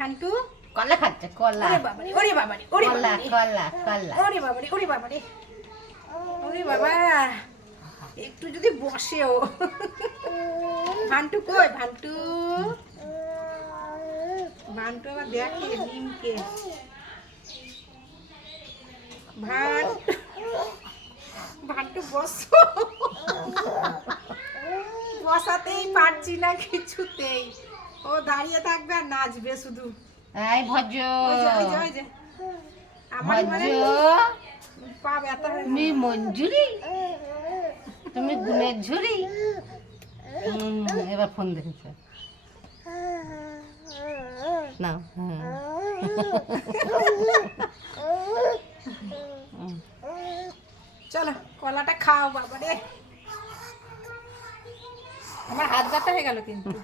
ভান্টু? কলা খাচ্ছে, কলা। ওরে বাবারে, ওরে বাবারে, ওরে কলা বাবারে, কলা কলা। ওরে বাবারে, ওরে বাবারে, ওরে বাবা, একটু যদি বসেও। ভান্টু কই? ভান্টু, ভান্টু আবার দেখে ডিমকে। ভান্টু, ভান্টু বসো। বসাতেই পারছি না কিছুতেই। ও দাঁড়িয়ে থাকবে আর নাচবে শুধু। এই ভজ, ওই যে, ওই যে, ওই যে। আমার মানে পা ব্যথা হয়ে তুমি গেল। মঞ্জুরি, তুমি গুণের ঝুরি। এবার ফোন দেখেছে না। চলো কলাটা খাও বাবা রে। আমার হাত ব্যথা হয়ে গেল কিন্তু।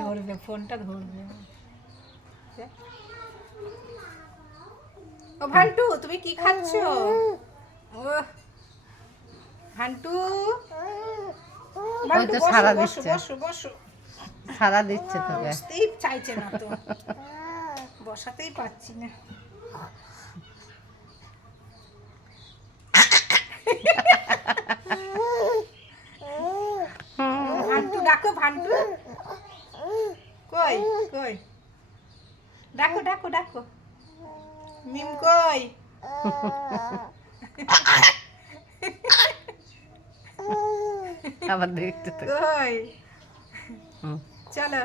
ধরবে, ফোনটা ধরবে। ও ভান্টু, তুমি কি খাচ্ছ? ও ভান্টু, ভান্টু তো বসো, সাড়া বসো, দিচ্ছে। বসো, বসো। সারা দিচ্ছে তোকে। বসতেই চাইছে না তো, বসাতেই পারছি না। ভান্টু ডাকো, ভান্টু কই? কই? ডাকো, ডাকো, ডাকো। মিম কই? আবার দেখতে তো। কই? চলো।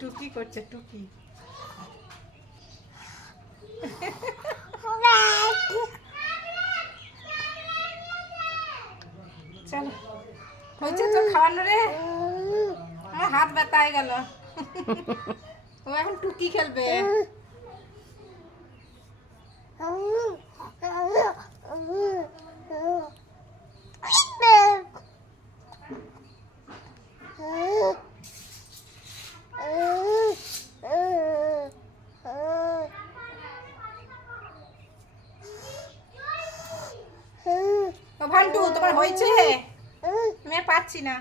টুকি করছে, টুকি। চলো, হয়েছে তোর খাওয়ানো রে? আমার হাত ব্যথা হয়ে গেল। ও এখন টুকি খেলবে। ও ভান্টু, তোমার হয়েছে? আমি আর পাচ্ছি না।